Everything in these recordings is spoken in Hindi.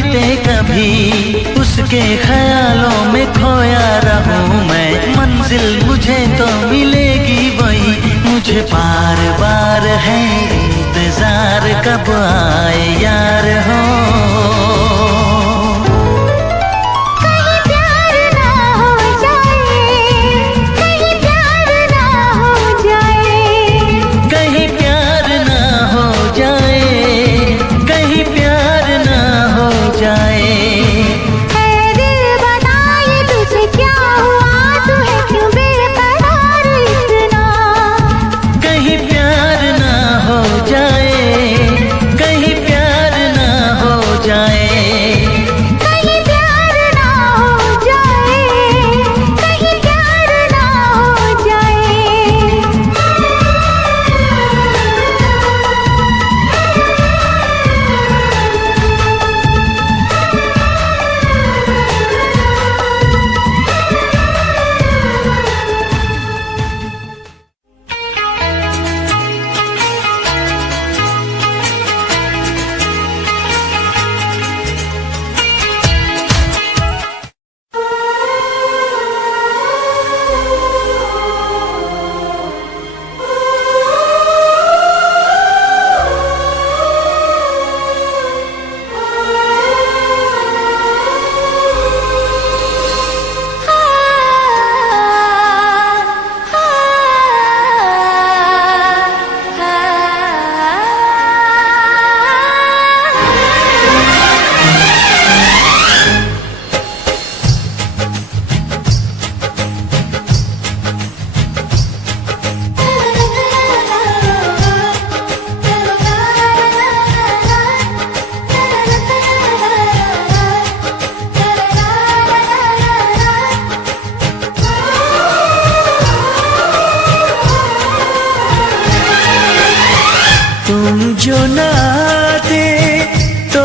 बीते कभी उसके ख्यालों में खोया रहूं मैं। मंजिल मुझे तो मिलेगी वही, मुझे बार बार है इंतजार कब आए यार हो। जो न आते तो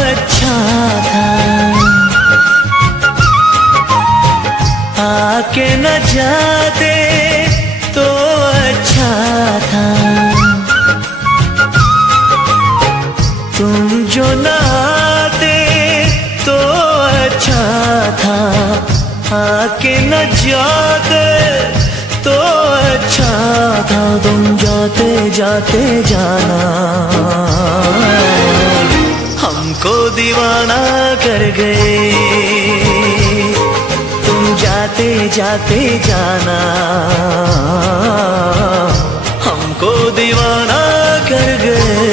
अच्छा था, आके न जाते तो अच्छा था। तुम जो न आते तो अच्छा था, आके न जाते तो अच्छा था। तुम जाते जाते जाना हमको दीवाना कर गए। तुम जाते जाते जाना हमको दीवाना कर गए।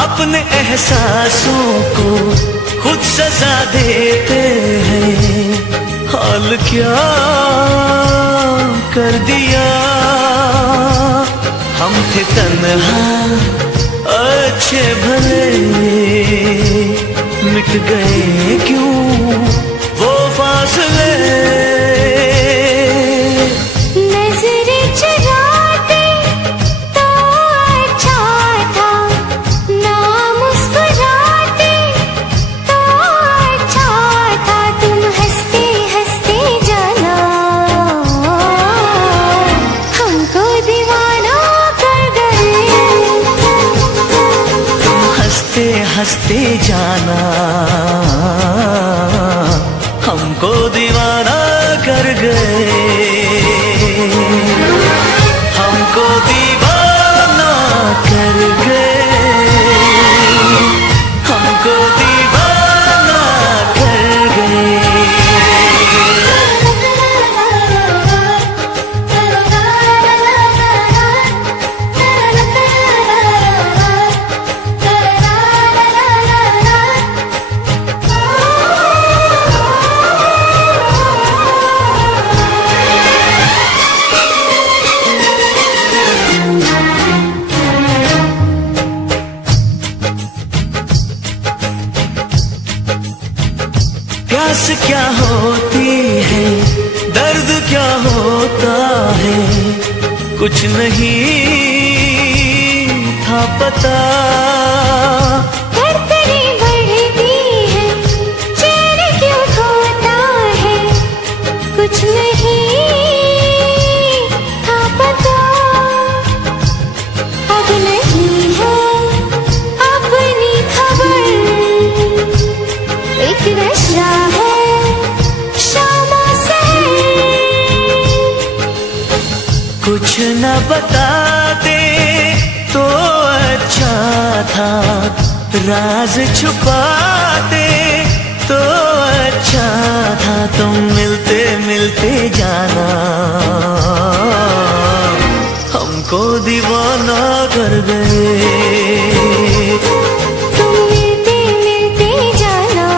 अपने एहसासों को खुद सजा देते हैं। हाल क्या कर दिया, हम थे तन्हा अच्छे भले, मिट गए क्यों वो फासले। नजरें चुराते तो हंसते जाना, हमको दीवाना कर गए, हमको दीवाना कर गए, हमको दीवाना कर गए। प्यास क्या होती है, दर्द क्या होता है, कुछ नहीं था पता। धड़कनें बढ़ती है, चैन क्यों खोता है, कुछ नहीं था पता। अब नहीं है अपनी खबर, एक नशा है शामों से। कुछ न बताते तो अच्छा था, राज छुपाते तो अच्छा था, तुम मिलते मिलते जाना, हमको दीवाना कर गए। तुम मिलते मिलते जाना,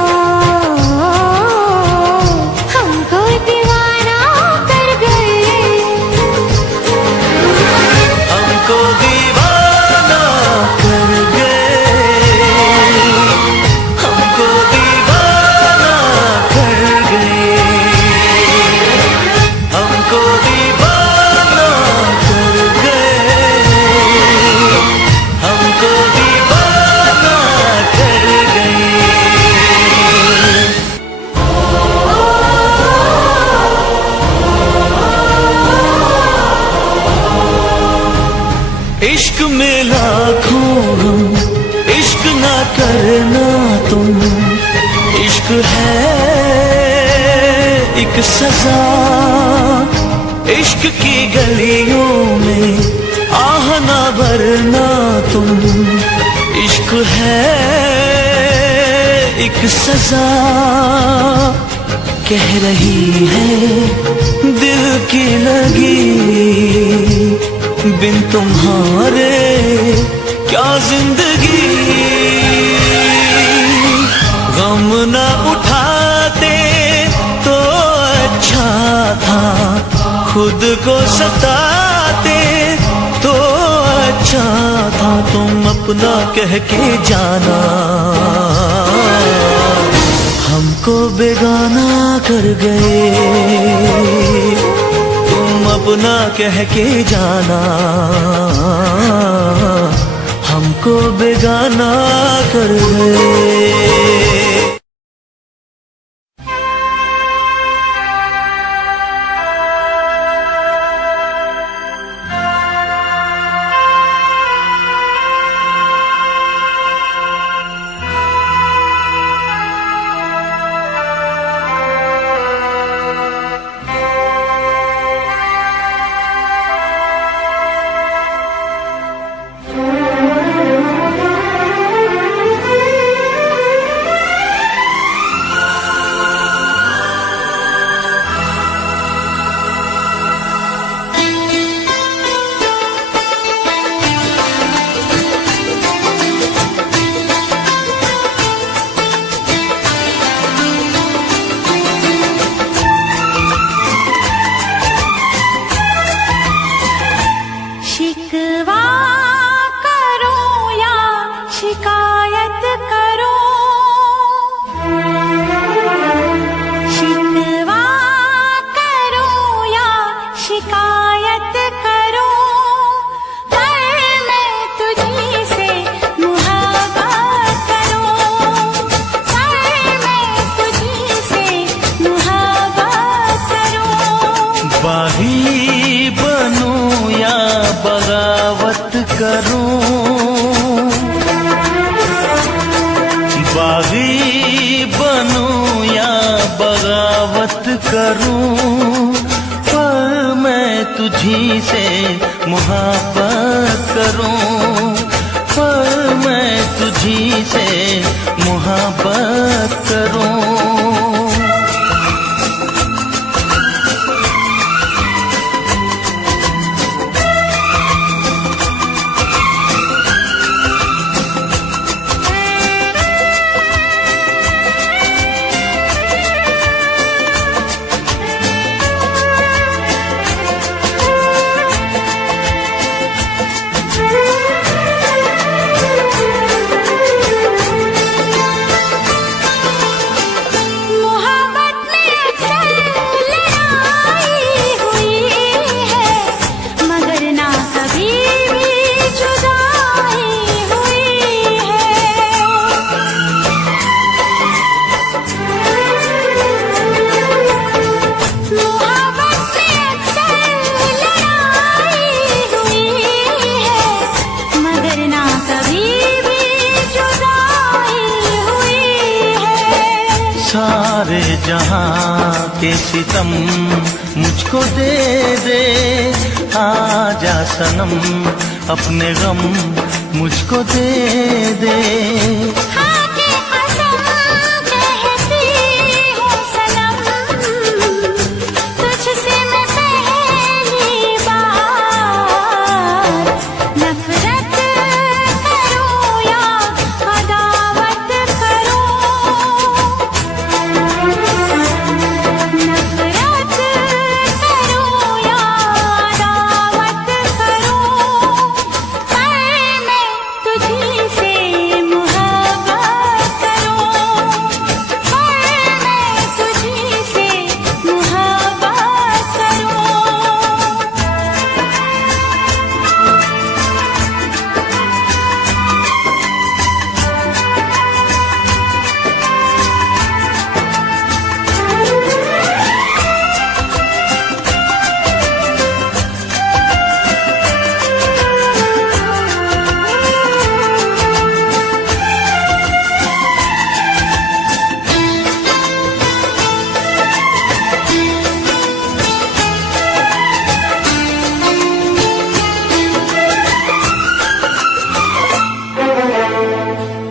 हमको दीवाना कर गए, हमको दीवाना कर गए, हमको दीवाना कर गए, हमको दीवाना कर गए, हमको दीवाना कर गए। इश्क में लाखों हम, इश्क ना करना तुम, इश्क है एक सजा। इश्क की गलियों में आह ना भरना तुम, इश्क है एक सजा। कह रही है दिल की लगी, बिन तुम्हारे क्या जिंदगी। गम न उठाते तो अच्छा था, खुद को सताते तो अच्छा था, तुम अपना कह के जाना, हमको बेगाना कर गए। तुम अपना कह के जाना, हमको बेगाना कर गए। बागी बनूं या बगावत करूं, पर मैं तुझी से मोहब्बत करूं, पर मैं तुझी से मोहब्बत करूं। सारे जहां के सितम मुझको दे दे, आजा सनम अपने गम मुझको दे दे।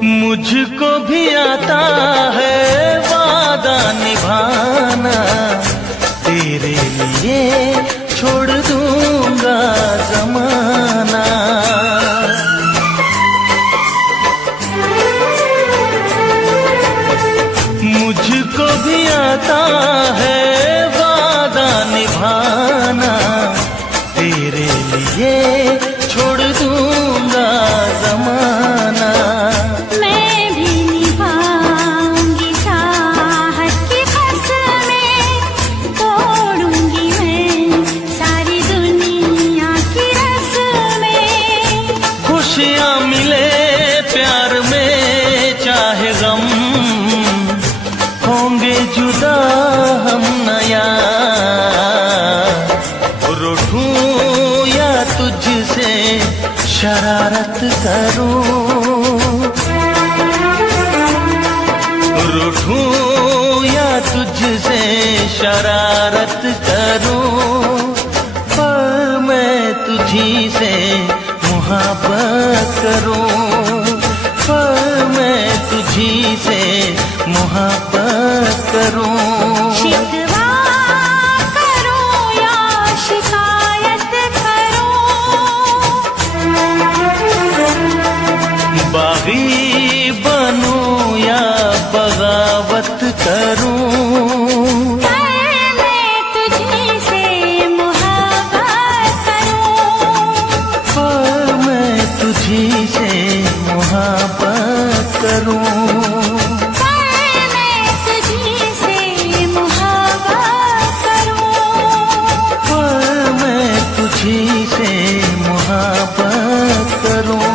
मुझको भी आता है वादा निभाना, तेरे लिए छोड़ दूंगा जमाना। मुझको भी आता है वादा निभाना, तेरे लिए छोड़ दूंगा जमाना। खुशियाँ मिले प्यार में चाहे गम, होंगे जुदा हम नया। रूठूं या तुझसे शरारत करूं, रूठूं या तुझसे शरारत करूं, पर मैं तुझी से मोहब्बत करूं, पर मैं तुझी से मोहब्बत करूं। शिकवा करूं या शिकायत करूं, बागी बनूं या बगावत करूं, तुझी से मोहब्बत करूं, मैं तुझी से मोहब्बत करूं, मैं तुझी से मोहब्बत करूं।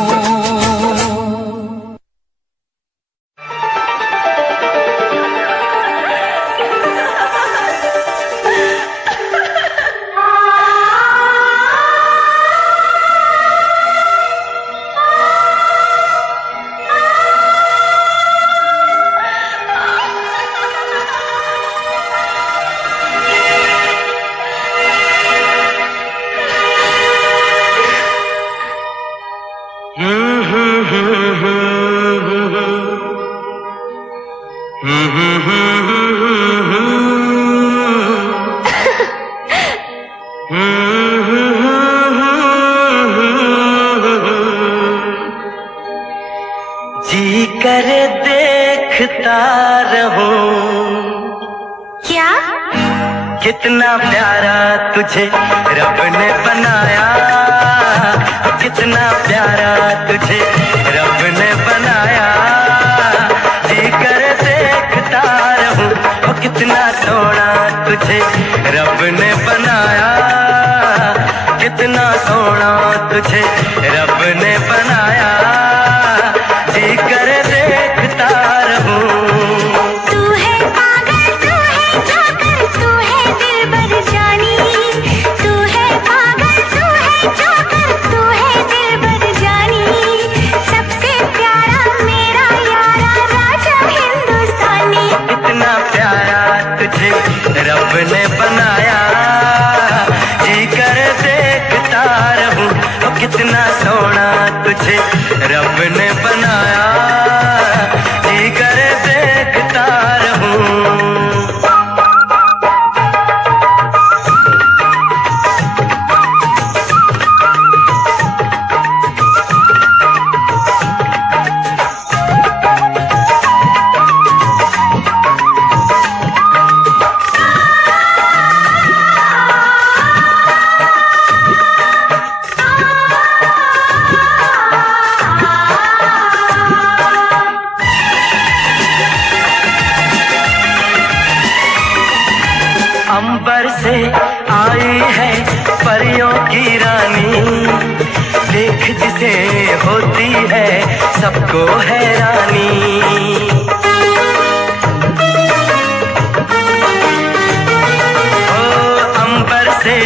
जी करे देखता रहूं क्या? कितना प्यारा तुझे रब ने बनाया, कितना प्यारा तुझे रब ने बनाया। जी कर देखता रहूं, ओ कितना सोना तुझे रब ने बनाया, कितना सोना तुझे रब ने बनाया। जी कर देखता रहूं। तू है पागल, तू है जोकर, तू है दिलबर जानी। तू है पागल, तू है जोकर, तू है दिलबर जानी। सबसे प्यारा मेरा यारा राजा हिंदुस्तानी। कितना प्यारा तुझे रब ने बनाया, जी कर देखता रहूं। ओ कितना सोना तुझे रब ने बनाया, जी कर देखता रहूं। अंबर से आई है परियों की रानी, देख जिसे होती है सबको हैरानी। ओ अंबर से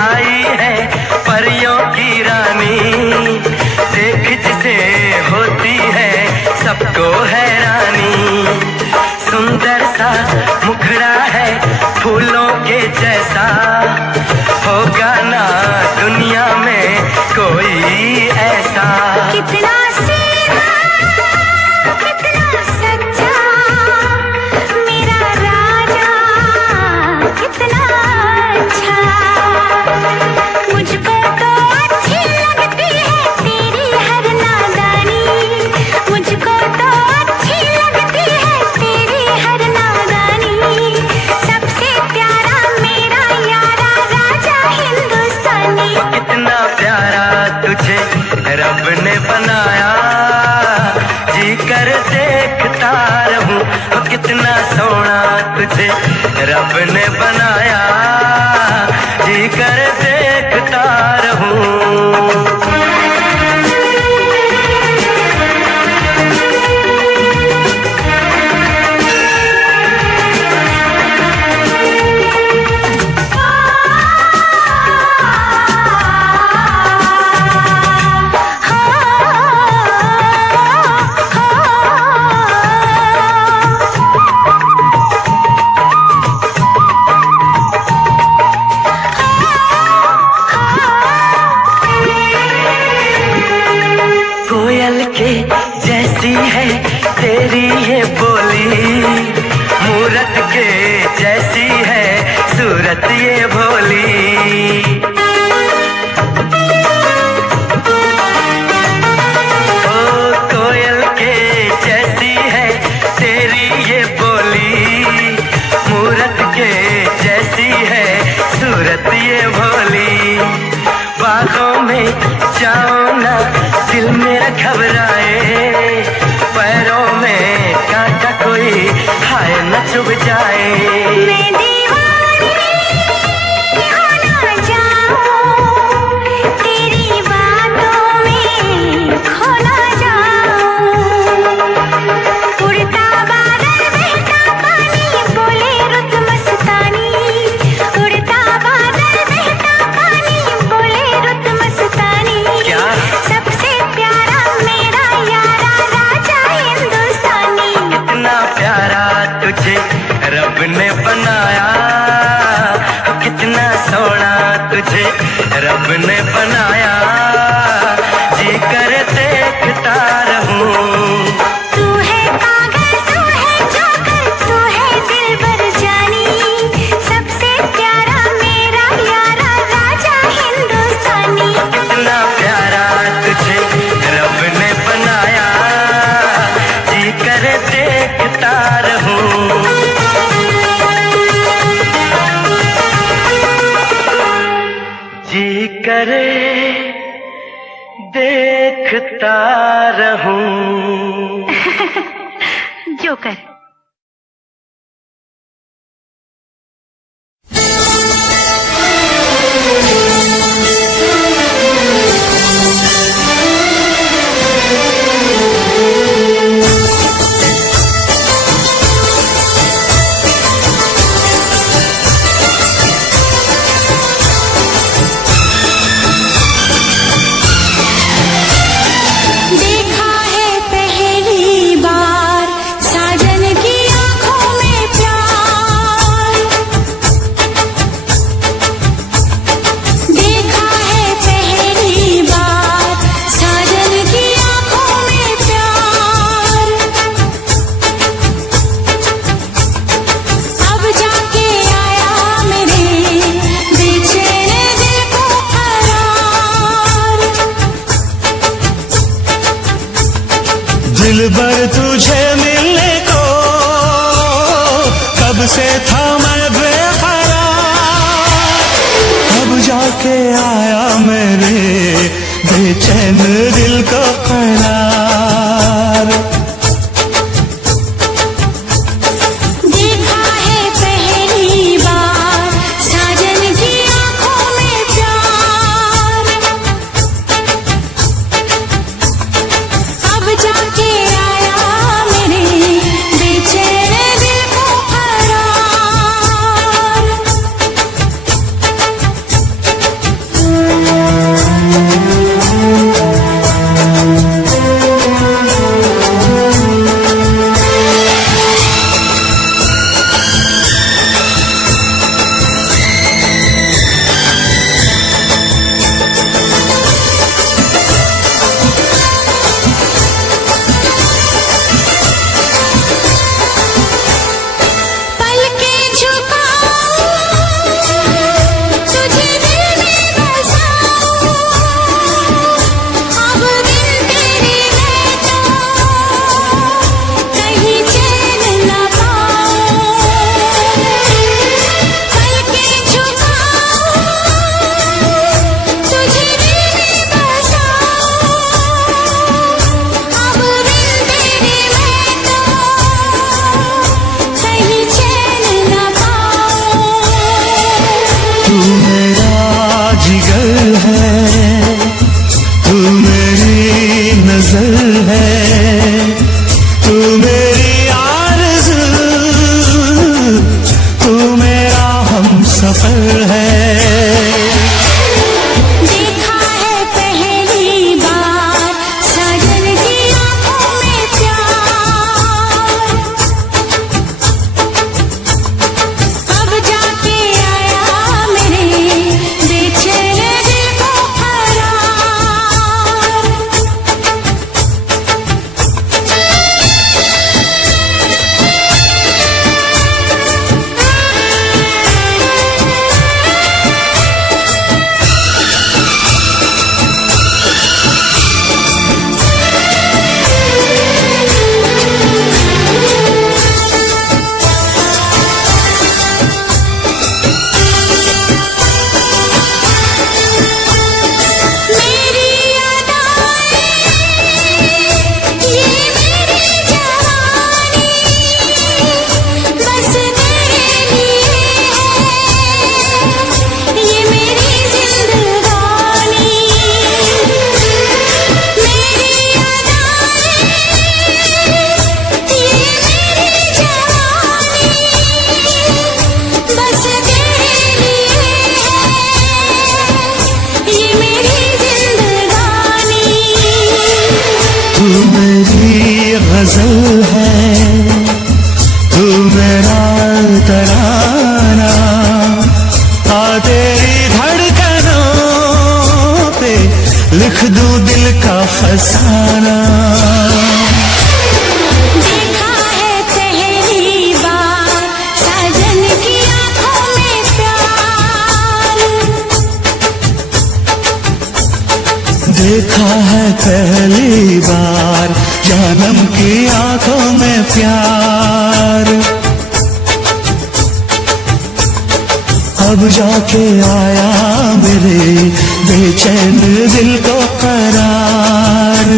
आई है परियों की रानी, देख जिसे होती है सबको हैरानी। सुंदर सा मुखड़ा है फूलों के जैसा, होगा ना दुनिया में कोई ऐसा। कितना सीधा, कितना सच्चा मेरा राजा, कितना अच्छा। मुझको तो अच्छी लगती है तेरी हर नादानी। मुझको तो अच्छी लगती है तेरी हर नादानी। सबसे प्यारा मेरा यारा राजा हिंदुस्तानी। कितना प्यारा तुझे रब ने बनाया, जी कर देखता रहूं। ओ कितना सोना तुझे रब ने बनाया, जी कर देखता रहूं। कोयल के जैसी है तेरी ये बोली, मूरत के जैसी है सूरत ये भोली। ओ कोयल के जैसी है तेरी ये बोली, मूरत के जैसी है सूरत ये भोली। बाहों में जाओ ना दिल मेरा घबराए, पैरों में कांटा कोई हाय न चुभ जाए। मैं दीवानी हो ना जाऊं, तेरी बातों में खो ना जाऊं। उड़ता बादल बहता पानी बोले रुत मस्तानी। उड़ता बादल बहता पानी बोले रुत मस्तानी। क्या? सबसे प्यारा मेरा यारा राजा हिंदुस्तानी। कितना प्यारा तुझे रब रहूं। जोकर। देखा है पहली बार साजन की आंखों में प्यार। देखा है पहली बार साजन की आंखों में प्यार। अब जाके आया मेरे बेचैन दिल को करार। दिलबर तुझे मिलने को कब से था मैं बेकरार। अब जाके आया मेरे बेचैन दिल को करार। देखा है पहली बार साजन की आंखों में प्यार। अब जाके आया मेरे बेचैन दिल को करार। पलकें झुकाऊं तुझे दिल में बसाऊं। अब बिन तेरे मैं तो कहीं चैन न पाऊं। पलकें झुकाऊं तुझे दिल में बसाऊं। अब बिन तेरे मैं तो कहीं चैन न पाऊं। तू मेरा जिगर है, तू मेरी नजर है, तू मेरी आरज़ू, तू मेरा हमसफर है। देखा है पहली बार साजन की आंखों में प्यार। अब जाके आया मेरे बेचैन दिल को करार। मेरी अदाएं ये मेरी जवानी बस तेरे लिए है ये मेरी जिंदगानी। मेरी अदाएं ये मेरी जवानी बस तेरे लिए है ये मेरी जिंदगानी। तू मेरी गजल है, तू मेरा तराना, आ तेरी धड़कनों पे लिख दूं दिल का फसाना। देखा है पहली बार साजन की आंखों में प्यार। देखा है पहली बार जन्म की आंखों में प्यार। अब जाके आया मेरे बेचैन दिल को करार।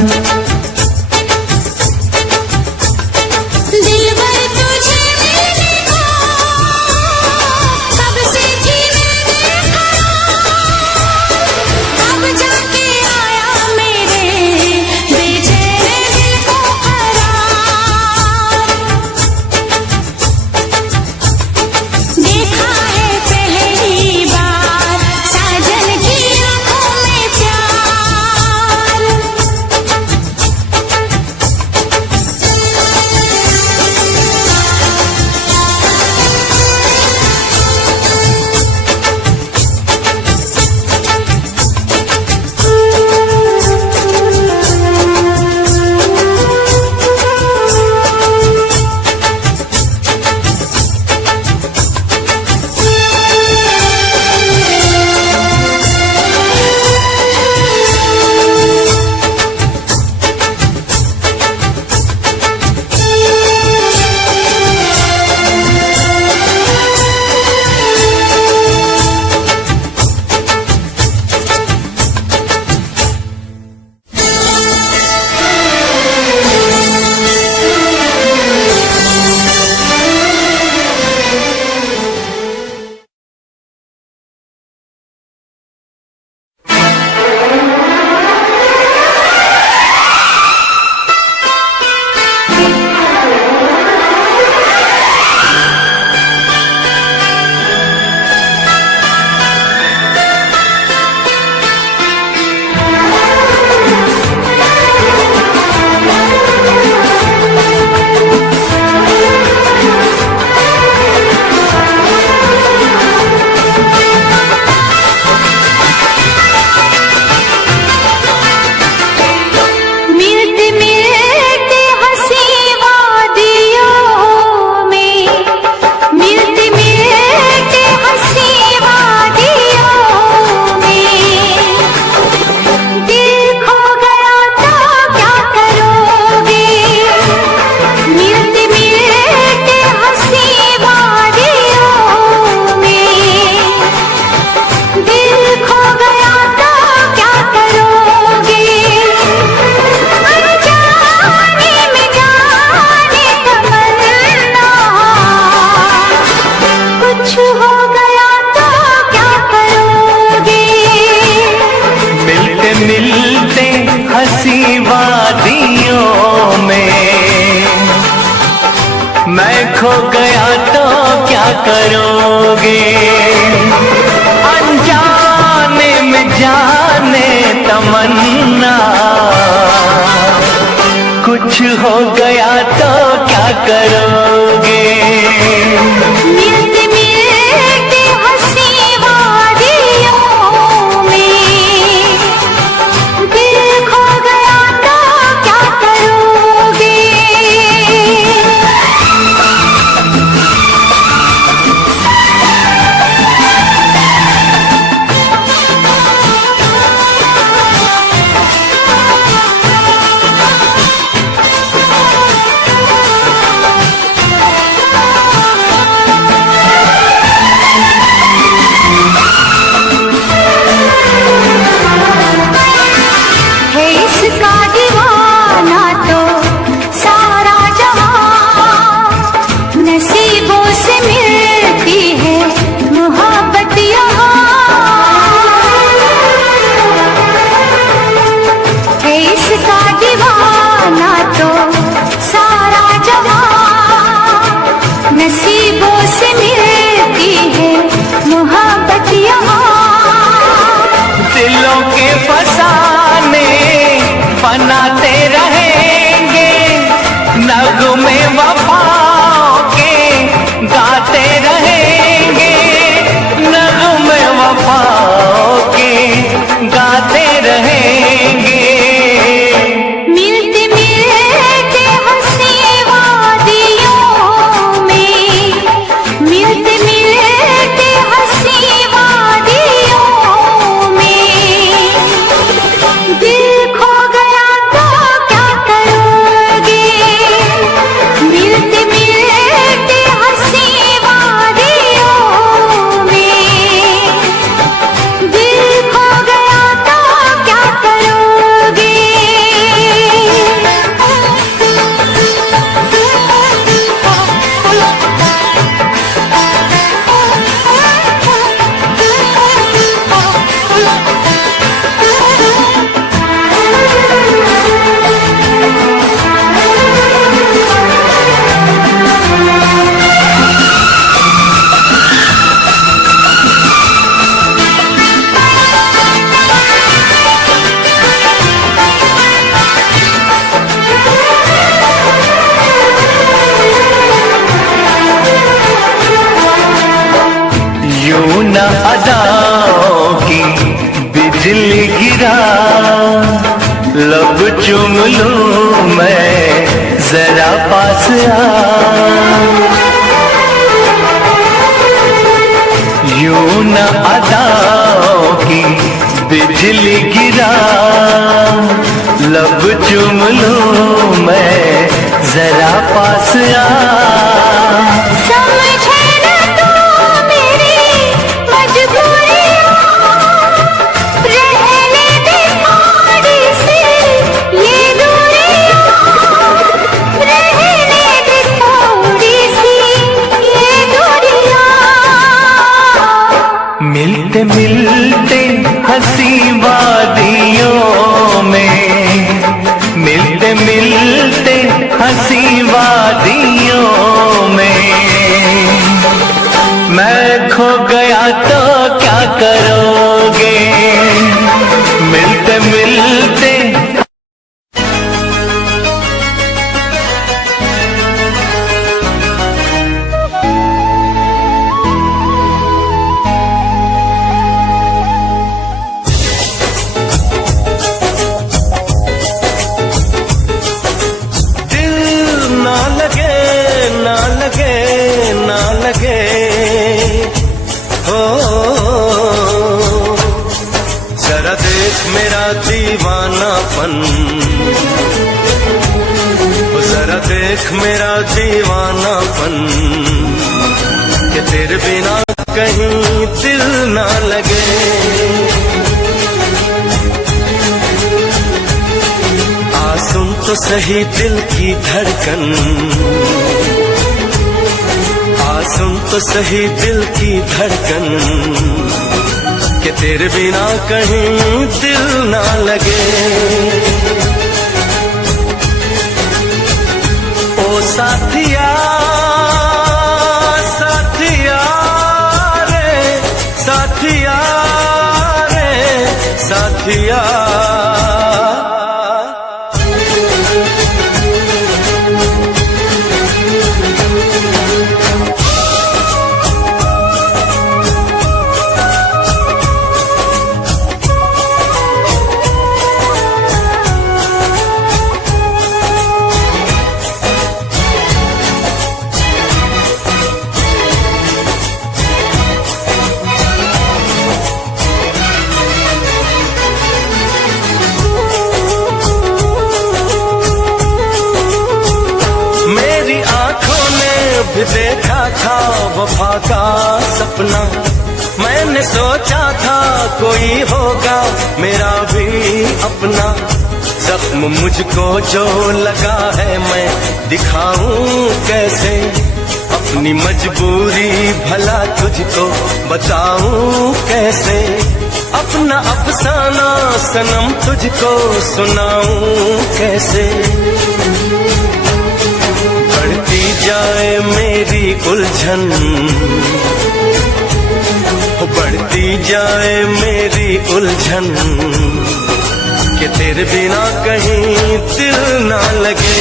खो गया तो क्या करोगे, अनजाने में जाने तमन्ना, कुछ हो गया तो क्या करोगे। मिलते मिलते हंसी वादियों में दिल खो गया तो क्या करोगे। है इसका दीवाना तो सारा जहां, नसीबों से मिलती है मोहब्बत यहाँ। है इसका दीवाना तो सारा जहां, नसीबों से मिलती है मोहब्बत यहाँ। दिलों के फसाने बनाते रहेंगे, नगमे वफाओं के गाते रहेंगे, नगमे वफाओं के गाते रहेंगे। मिलते मिलते हंसी वादियों में, मिलते मिलते हंसी वादियों में दिल खो गया तो क्या करोगे। मिलते मिलते हंसी वादियों में दिल खो गया तो क्या करोगे। यूं न अदाओं की बिजली गिरा, लब चूम लूं मैं जरा पास आ। यूं न अदाओं की बिजली गिरा, लब चूम लूं मैं जरा पास आ। समझे न तू मेरी मजबूरियां, रहने दे थोड़ी सी ये दूरियां, रहने दे थोड़ी सी ये दूरियां। मिलते मिलते हंसी वादियों में, मिलते मिलते हंसी वादियों में मैं खो गया तो क्या करोगे। मिलते मिलते मेरा दीवानापन, जरा देख मेरा दीवानापन, कि तेरे बिना कहीं दिल ना लगे। आ सुन तो सही दिल की धड़कन, आ सुन तो सही दिल की धड़कन, कि तेरे बिना कहीं दिल ना लगे। ओ साथिया वफा का सपना मैंने सोचा था कोई होगा मेरा भी अपना। जख्म मुझको जो लगा है मैं दिखाऊं कैसे, अपनी मजबूरी भला तुझको बताऊं कैसे, अपना अफसाना सनम तुझको सुनाऊं कैसे। बढ़ती जाए मेरी उलझन, बढ़ती जाए मेरी उलझन, कि तेरे बिना कहीं दिल ना लगे।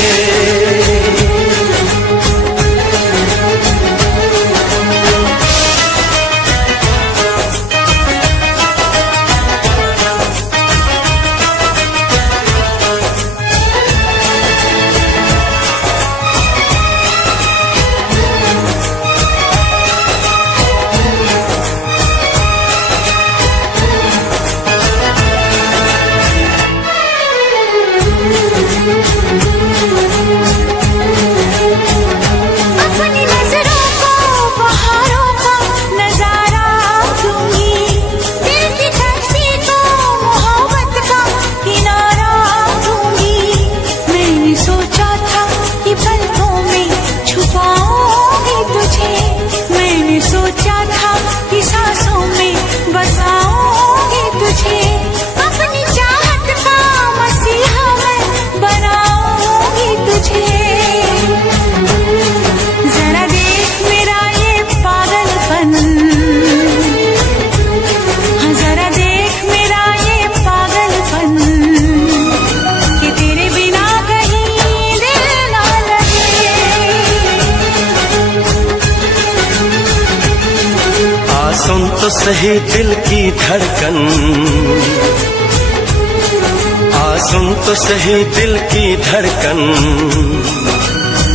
अपनी नजरों को बहारों का नजारा दूंगी, दिल की कश्ती को मोहब्बत का किनारा दूंगी। मैंने सोचा था कि पलकों में छुपाऊंगी तुझे, मैंने सोचा था कि सांसों में बसाऊंगी तुझे। अपनी चाहत का मसीहा मैं बनाऊंगी तुझे। जरा देख मेरा ये पागलपन, हाँ जरा देख मेरा ये पागलपन, कि तेरे बिना कहीं दिल ना लगे। आ सुन तो सही दिल की धड़कन, आ सुन तो सही दिल की धड़कन,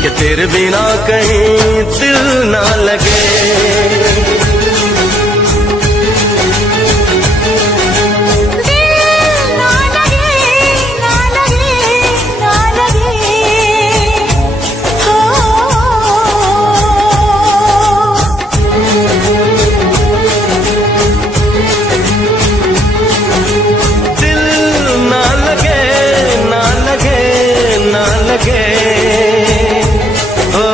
कि तेरे बिना कहीं दिल ना लगे। दिल ना लगे, ना लगे, ना लगे, हो। दिल ना लगे, ना लगे, ना लगे, ओ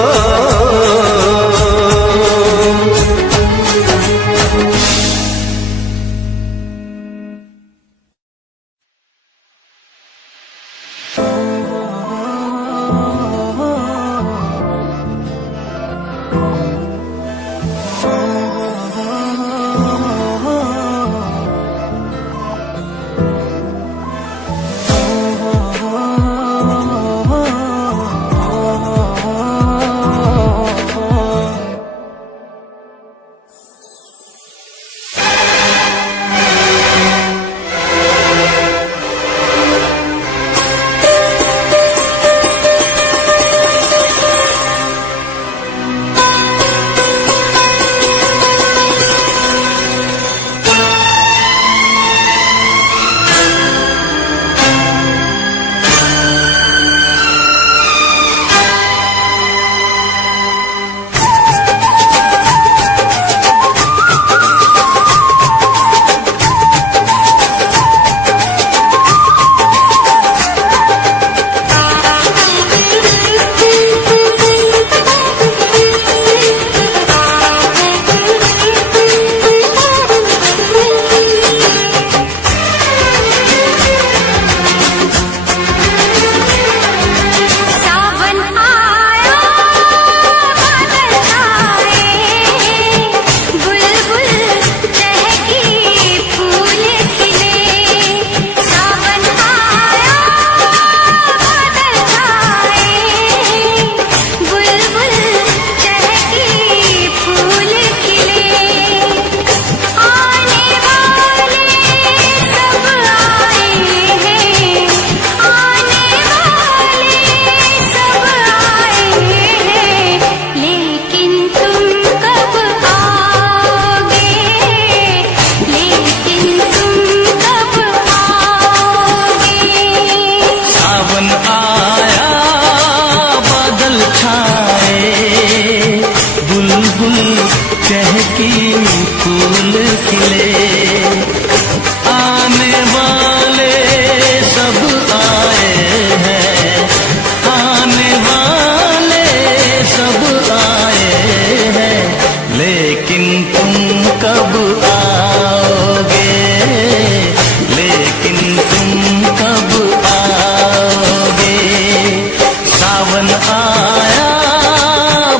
सावन आया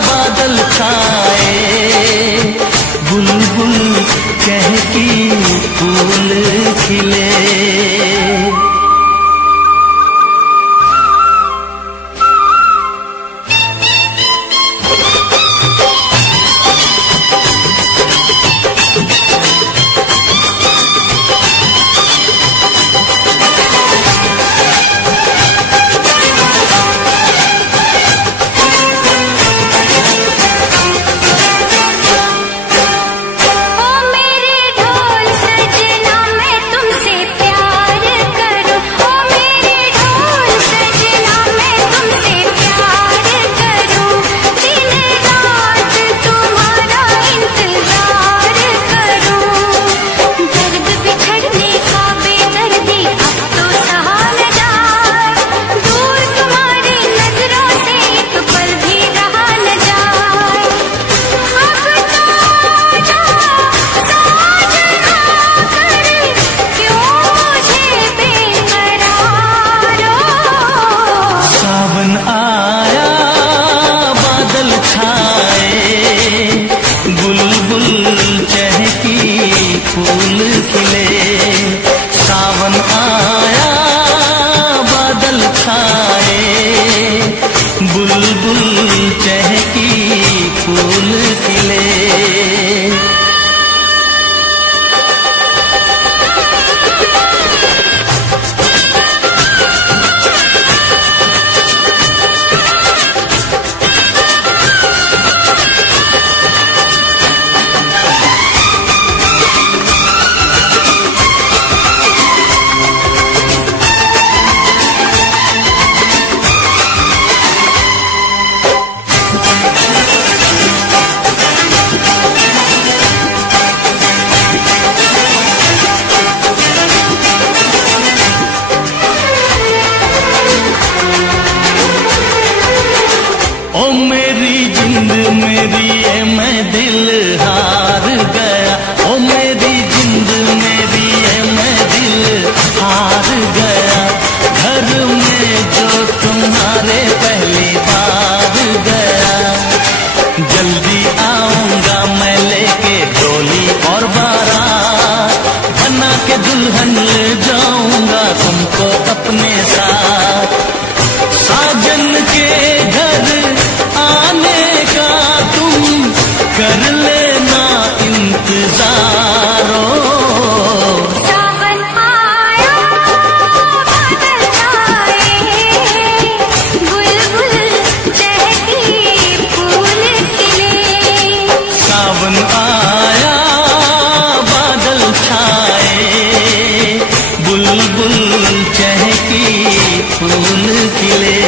बादल छाए, बुलबुल चहकी फूल खिले। ओ मेरे ढोल सजना मैं तुमसे प्यार करूं, ओ मेरे ढोल सजना मैं तुमसे प्यार करूं, दिन रात तुम्हारा इंतजार करूं। दर्द बिछड़ने का बेदर्दी अब तो सहा न जाए, दूर तुम्हारी नजरों से एक पल भी रहा न जाए। अब तो जा साजना कर, क्यों मुझे बेकरार हो। सावन आया बादल छाए, बुलबुल चहकी फूल खिले। सावन आया बादल छाए, बुलबुल चहकी फूल खिले। ओ मेरी जिंद मेरी ये मैं दिल हार गया, ओ मेरी जिंद मेरी ये मैं दिल हार गया। घर में जो तुम्हारे पहली बार गया, जल्दी आऊंगा मैं लेके डोली और बारात, बना के दुल्हन ले जाऊंगा तुमको अपने साथ। साजन के घर आने का तुम कर लेना इंतजारो। सावन आया बादल छाए, बुलबुल चहकी फूल खिले। सावन आया बादल छाए, बुलबुल चहकी फूल खिले।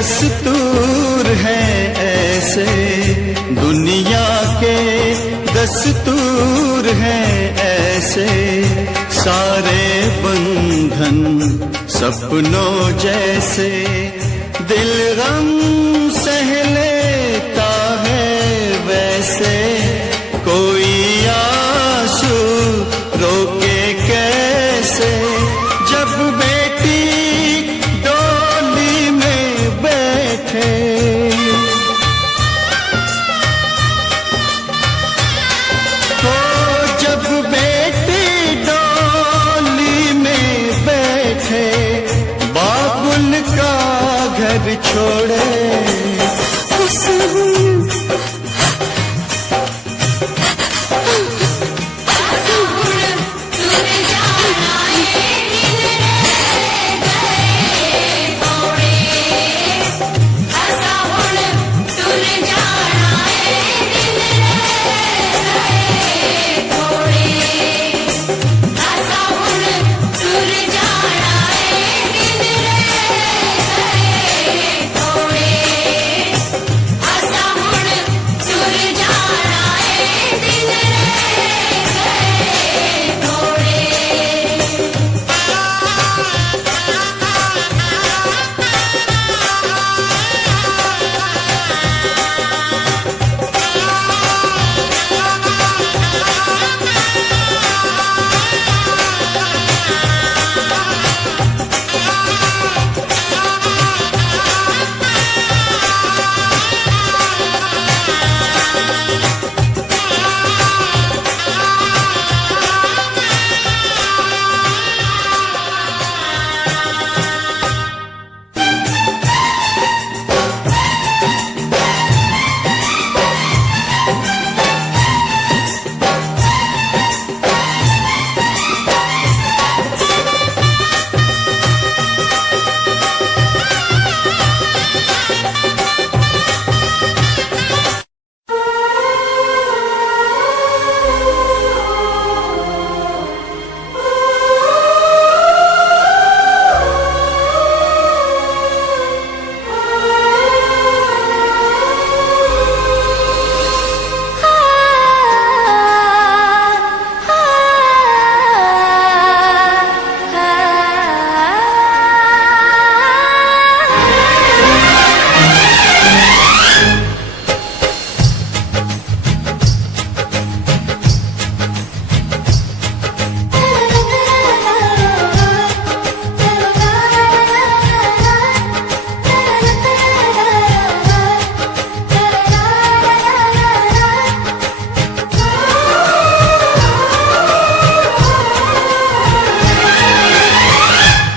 दस्तूर है ऐसे, दुनिया के दस्तूर है ऐसे, सारे बंधन सपनों जैसे, दिल गम सह लेता है वैसे, कोई आंसू रोके कैसे, जब बेटी डोली में बैठे, तो जब बेटी डोली में बैठे, बाबुल का घर छोड़े,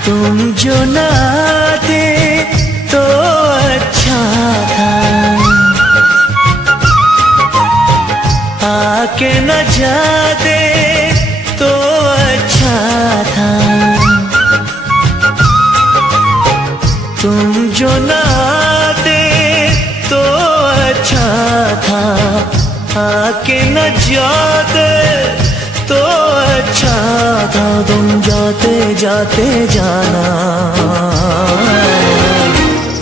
तुम जो न आते तो अच्छा था, आके न जाते तो अच्छा था, तुम जो न आते तो अच्छा था, आके न जाते तो अच्छा था, तुम जाते जाते जाना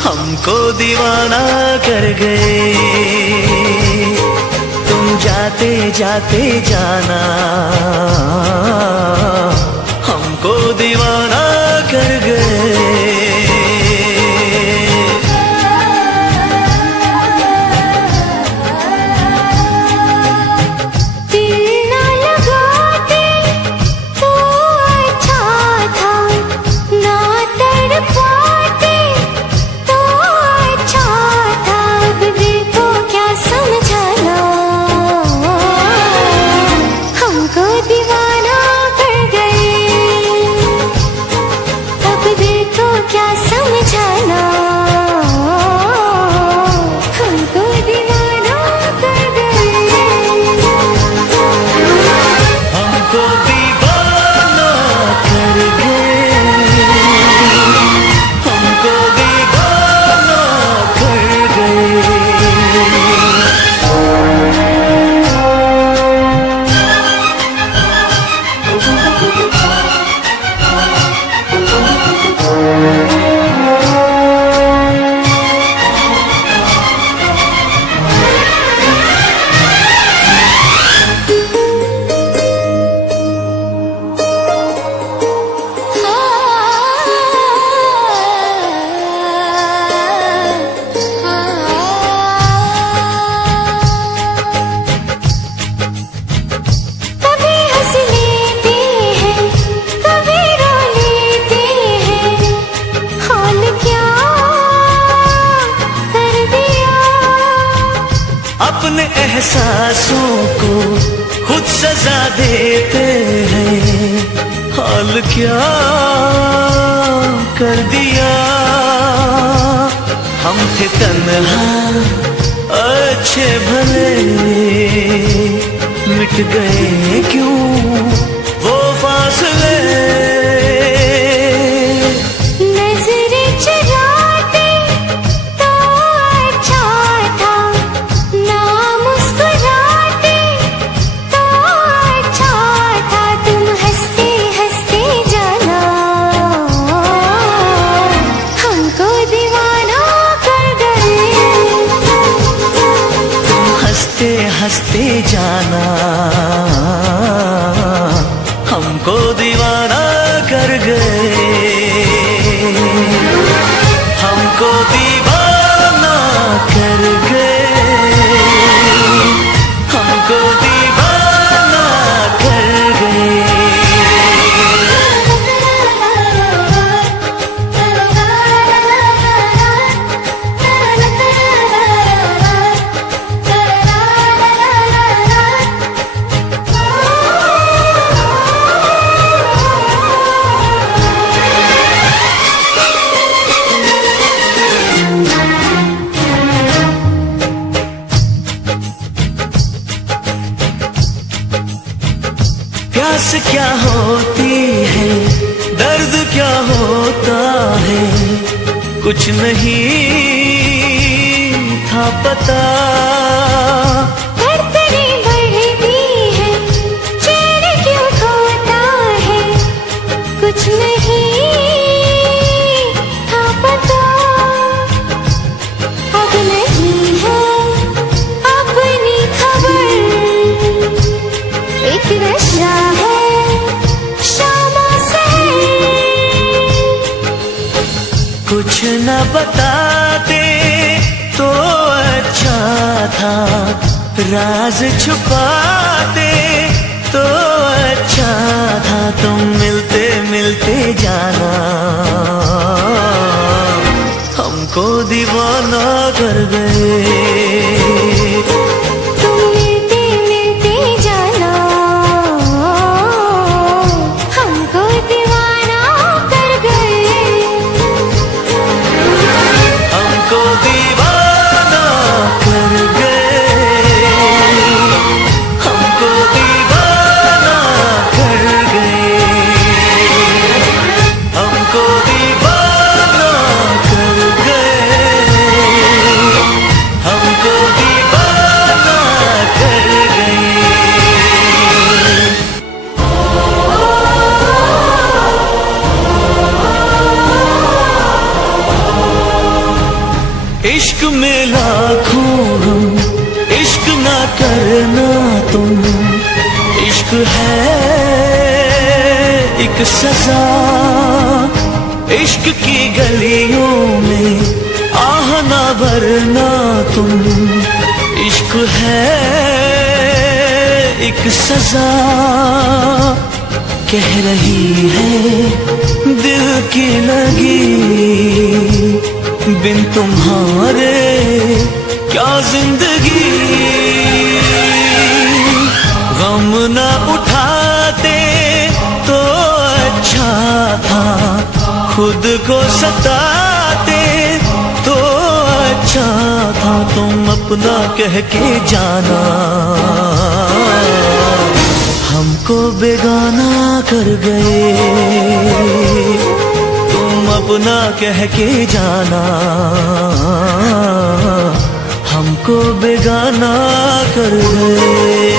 हमको दीवाना कर गए, तुम जाते जाते जाना हमको दीवाना कर गए। दीवाना कर गए, अब देखो अपने एहसासों को खुद सजा देते हैं। हाल क्या कर दिया, हम थे तन्हा अच्छे भले, मिट गए क्यों वो फासले। नजरें चुराते तो अच्छा था, ना मुस्कुराते तो अच्छा था। तुम हंसते हंसते जाना हमको दीवाना कर गए। हंसते हंसते जाना हमको दीवाना कर गए, हमको दीवाना कर गए, हमको दीवाना कर गए। प्यास क्या होती है, दर्द क्या होता है, कुछ नहीं था पता। धड़कनें बढ़ती है, चैन क्यों खोता है, कुछ नहीं था पता। अब नहीं है अपनी खबर, एक नशा है शामा से। कुछ न बताते तो अच्छा था, राज छुपाते तो अच्छा था। तुम मिलते मिलते जाना हमको दीवाना कर गए। तुम मिलते मिलते जाना हमको दीवाना कर गए। हमको दीवाना कर गए, हमको दीवाना कर गए, हमको दीवाना कर गए, हमको दीवाना कर गए। इश्क में लाखों हम, इश्क ना करना तुम। इश्क है एक सजा, इश्क की गलियों में आह ना भरना तुम। इश्क है एक सजा, कह रही है दिल की लगी, बिन तुम्हारे क्या जिंदगी। गम न उठाते तो अच्छा था, खुद को सताते तो अच्छा था। तुम अपना कह के जाना हमको बेगाना कर गए। तुम अपना कह के जाना हमको बेगाना कर गए।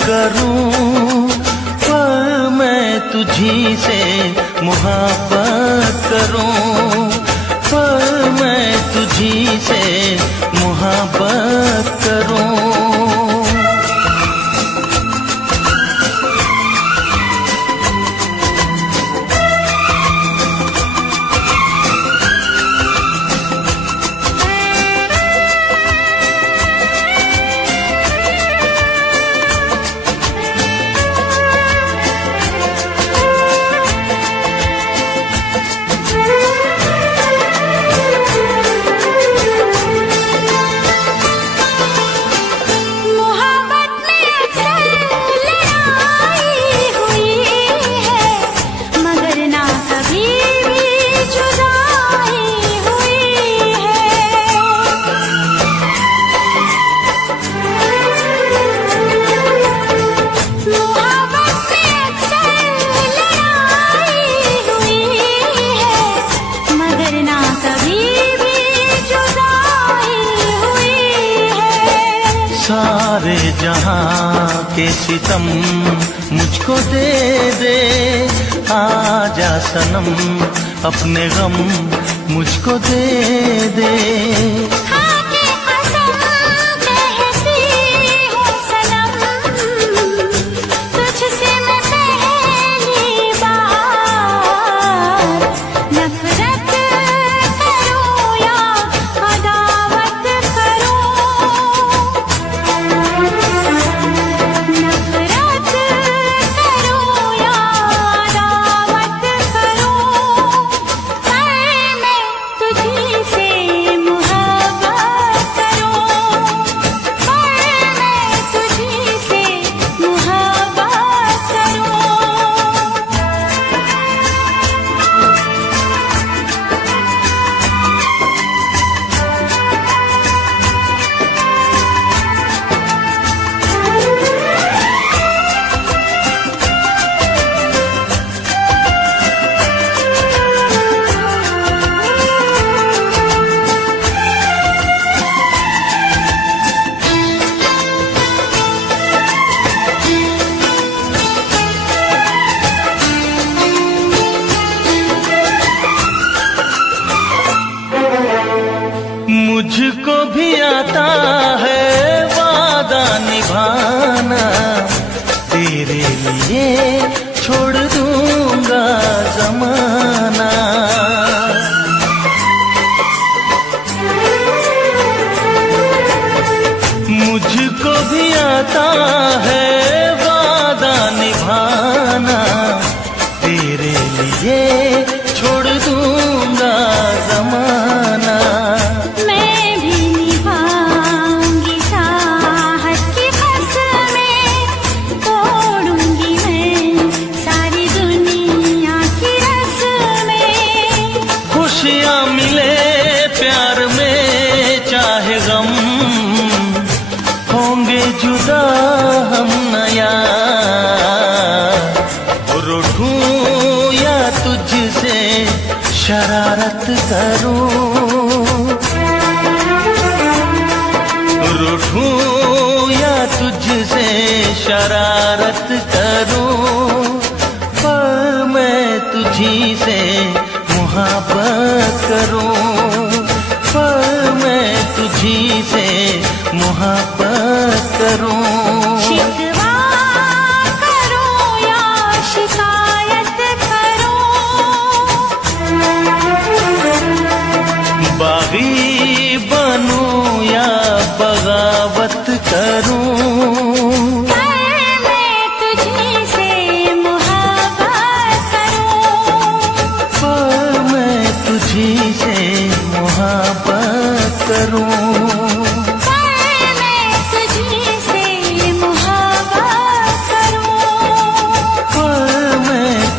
करूं, पर मैं तुझी से मोहब्बत करूं, पर मैं तुझी से मोहब्बत करूं। सारे जहां के सितम मुझको दे दे, आजा सनम अपने गम मुझको दे दे। मुझको भी आता है वादा निभाना, तेरे लिए छोड़ दूंगा जमाना। मुझको भी आता है वादा निभाना, तेरे लिए छोड़ दूंगा जमाना। खुशियाँ मिले प्यार में चाहे गम, होंगे जुदा हम नया। रूठूं या तुझसे शरारत करूं, रूठूं या तुझसे शरारत करूं, पर मैं तुझी से मोहब्बत करूं, पर मैं तुझी से मोहब्बत करूं। शिकवा करूं या शिकायत करूं, बागी बनूं या बगावत करूं, मैं तुझी से मोहब्बत करूं, पर मैं तुझी से मोहब्बत करूं।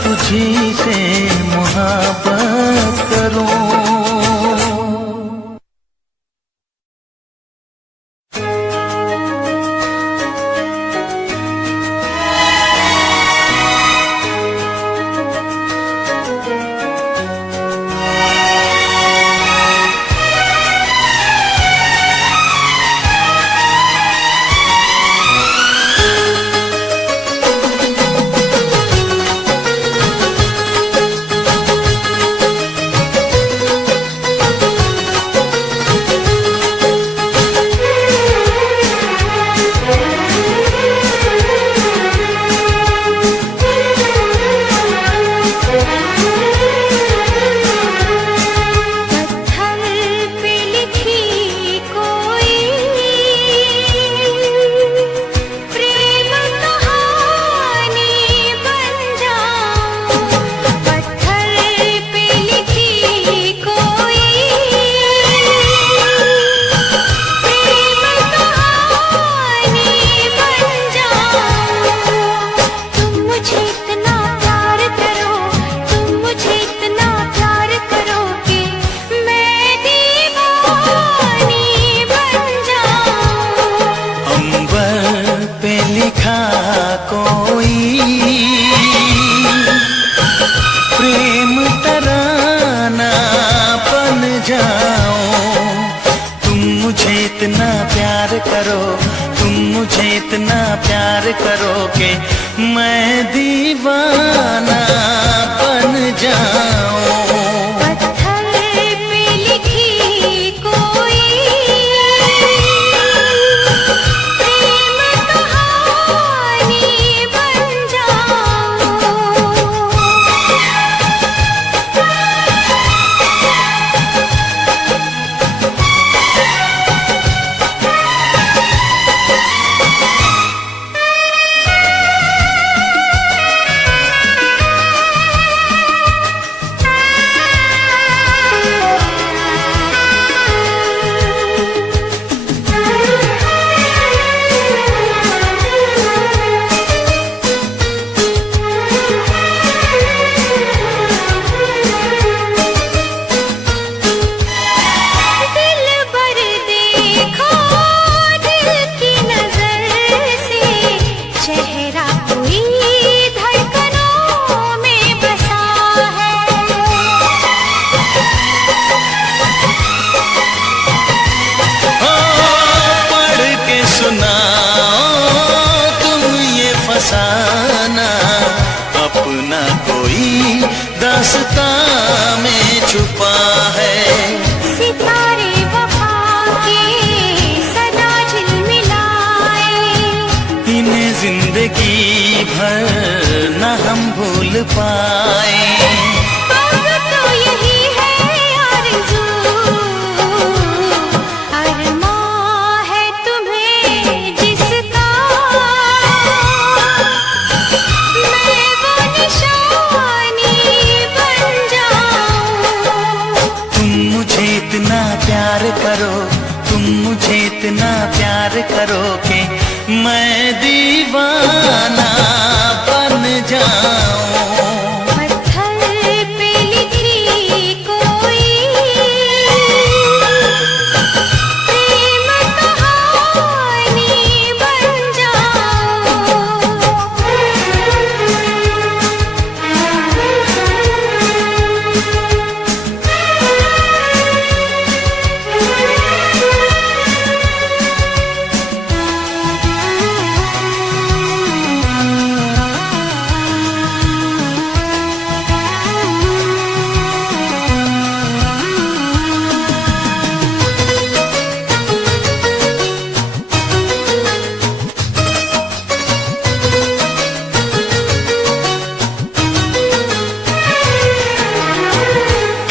तुझी से मोहब्बत करूं। जाऊं। तुम मुझे इतना प्यार करो, तुम मुझे इतना प्यार करो कि मैं दीवाना बन जाऊं। पत्थर पे लिखी कोई प्रेम कहानी बन जाऊं। अपना कोई दास्तां में छुपा है। सितारे वफा के सदा झिलमिलाए, इन्हें जिंदगी भर न हम भूल पाए। अब तो यही है आरज़ू, अरमां है तुम्हें जिसका, मैं वो निशानी बन जाऊं। तुम मुझे इतना प्यार करो, तुम मुझे इतना प्यार करो कि मैं दीवाना बन जाऊं। पत्थर पे लिखी कोई प्रेम कहानी बन जाऊं।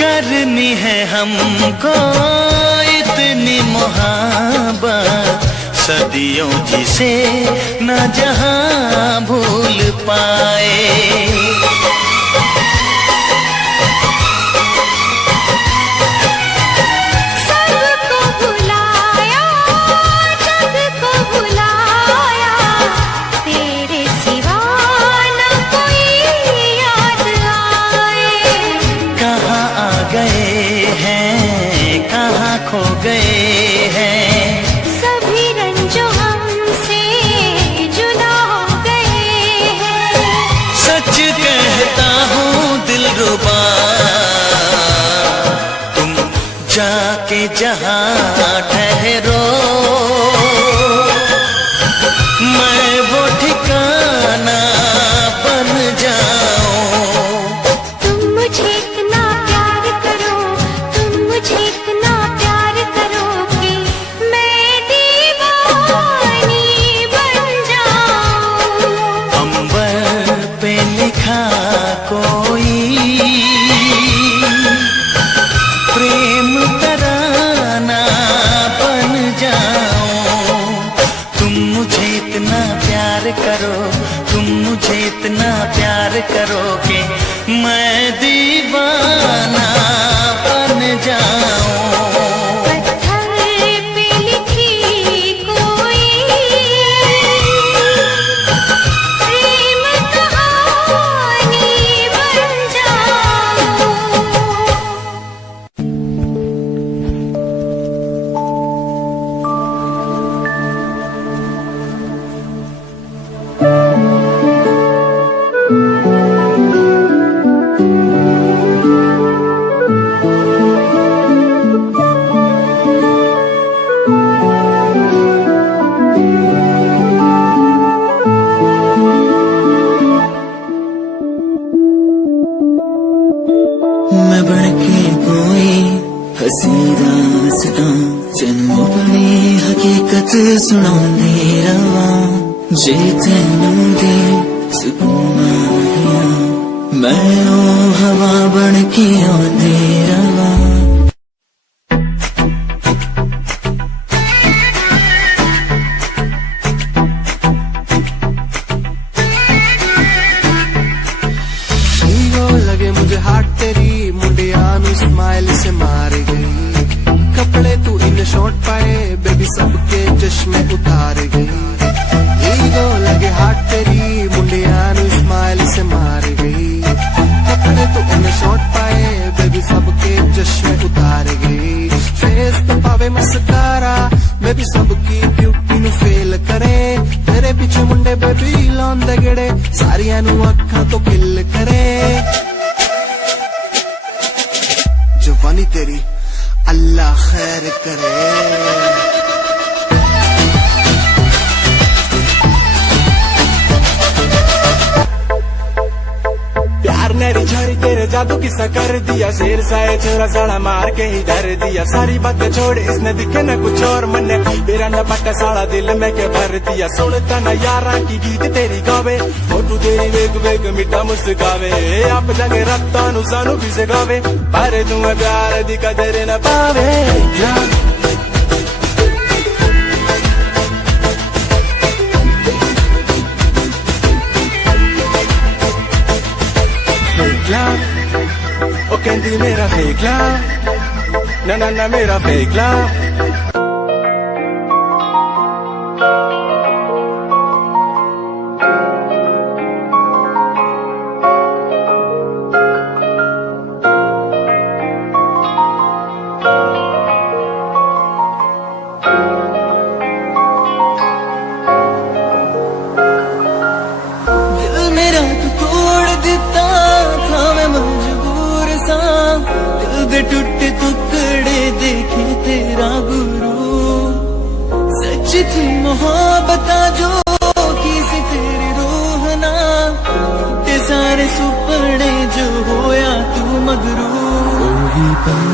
करनी है हमको इतनी मोहब्बत, सदियों जिसे न जहां भूल पाए। सबको भुलाया, जग को भुलाया, तेरे सिवा न कोई याद आए। कहाँ आ गए हैं, कहाँ खो गए हैं, सभी रंजो हमसे जुदा हो गए हैं। सच कहता हूँ दिलरुबा, तुम जाके जहाँ ठहरो, मैं वो ठिकाना बन जाऊं। तुम मुझे इतना प्यार करो, तुम मुझे इतना प्यार करो कि मैं दीवानी बन जाऊं। अंबर पे लिखा कोई प्रेम तराना बन जाऊं। दास्तां तेनू अपनी हकीकत सुनांदे रवां जे तेनू दे सुकून आया मैं ओ हवा बन के आंदे रवां। लगे मुझे हाथ तेरी मुंडिया नु स्माइल से मार गई, कपड़े तू इन शॉर्ट पाए बेबी सबके चश्मे उतार गई। ईगो लगे हाथ तेरी मुंडिया नु स्माइल से मार गई, कपड़े तू इन शॉर्ट पाए बेबी सबके चश्मे उतार गई। फेस पे पावे मस्कारा बेबी सबकी ब्यूटी नु फेल करे, तेरे पीछे मुंडे बेबी लौंदे गेड़े सारियां नु अखां तो किल करे। जवानी तेरी अल्लाह खैर करे। प्यार ने रिझाई तेरे जादू किस्सा कर दिया, शेर साए छोरा साड़ा मार के ही डर दिया। सारी बातें छोड़ इसने दिखे न कुछ और मन मेरा न पट्टा साड़ा दिल में के भर दिया। सुनता न यारा की गीत तेरी गावे, फोटू तेरी वेग वेग मिठा मुस्कावे। आप जाके रत्ता नु सानू भी सगावे, पर तू प्यार दी कदर न पावे। ओ कहती मेरा फेक लव, ना ना ना मेरा फेक लव। दिल मेरा तू तोड़ दिता था मैं मजबूर सा, दिल दे टूटे टुकड़े देखे तेरा गुरु। सच थी मोहब्बत जो की सी तेरी रूह ना, ते सारे सुपने जो होया तू मगरू। ओही पल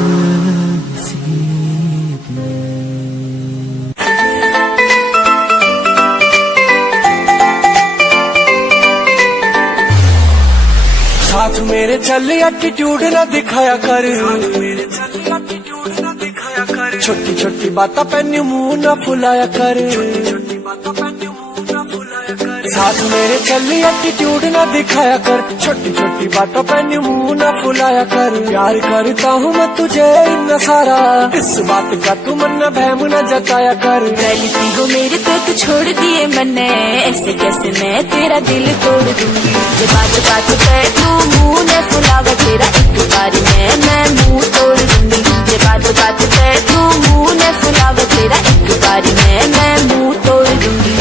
साथ मेरे चल एटीट्यूड ना दिखाया कर, छोटी छोटी बातों पे न्यू मुंह ना फुलाया कर। साथ मेरे चल एटीट्यूड ना दिखाया कर, छोटी छोटी बातों पे न्यू मुंह ना फुलाया कर। प्यार करता हूँ मैं तुझे इतना सारा, इस बात का तू मन बहम न जताया कर। गलती हो मेरे तो तू छोड़ दिए मैंने, ऐसे कैसे मैं तेरा दिल तोड़ दूंगी। जो बात बात पे तू मुंह न फुलावा, तेरा एक बार मैं मुंह तोड़ दूंगी। जो बात बात पे तू मुंह न फुलावा, तेरा एक बार मैं मुंह तोड़ दूंगी।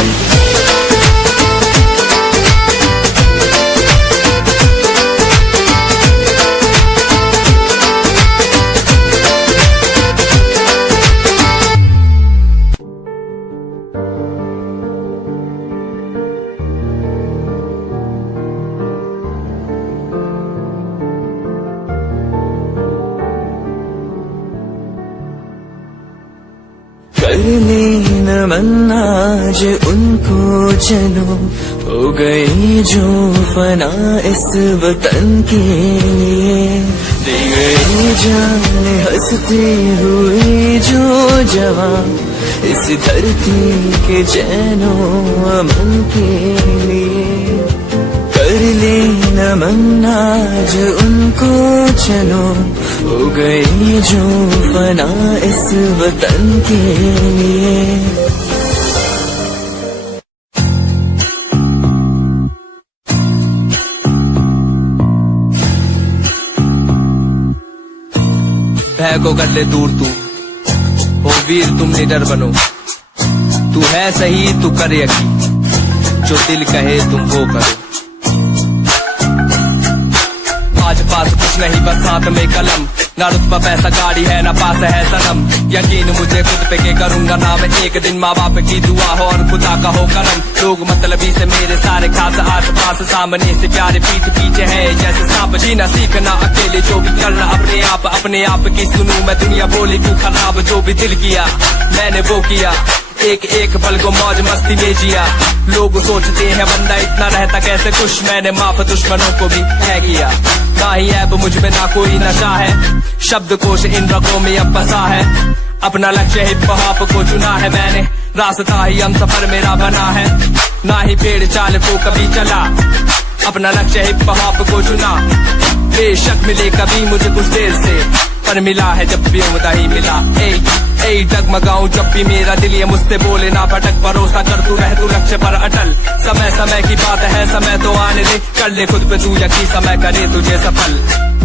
कर लेना मन आज उनको चलो, हो गई जो फना इस वतन के लिए। दे गई जान हंसती हुई जो जवां, इस धरती के चैनो अमन के लिए। कर लेना मन आज उनको चलो, हो गई जो फना इस वतन के लिए। भय को कर ले दूर तू, हो वीर तुम निडर बनो। तू है सही तू कर यकीन, जो दिल कहे तुम वो करो। आज पास कुछ नहीं बस हाथ में कलम, ना रुतबा पैसा गाड़ी है ना पास है सनम, यकीन मुझे खुद पे के करूंगा ना मैं एक दिन, माँ बाप की दुआ हो और खुदा का हो करम। लोग मतलबी से मेरे सारे खास आस पास, सामने से प्यारे पीठ पीछे है जैसे सांप। जीना सीखना अकेले जो भी करना अपने आप की सुनूं मैं दुनिया बोली तू खराब, जो भी दिल किया मैंने वो किया, एक एक पल को मौज मस्ती में जिया। लोग सोचते हैं बंदा इतना रहता कैसे खुश, मैंने माफ दुश्मनों को भी है किया। ना ही ऐब मुझ में ना कोई नशा है, शब्दकोश इन रगों में अब बसा है। अपना लक्ष्य हिप हॉप को चुना है मैंने, रास्ता ही हम सफर मेरा बना है। ना ही पेड़ चाल को कभी चला, अपना लक्ष्य हिप हॉप को चुना। बेशक मिले कभी मुझे कुछ देर से, पर मिला है जब भी उम्दा ही मिला। ए डगमगाऊं जब भी मेरा दिल ये मुझसे बोले ना भटक, भरोसा कर तू रह तू लक्ष्य पर अटल। समय समय की बात है, समय तो आने दे, कर ले खुद पे तू यकीन, समय करे तुझे सफल।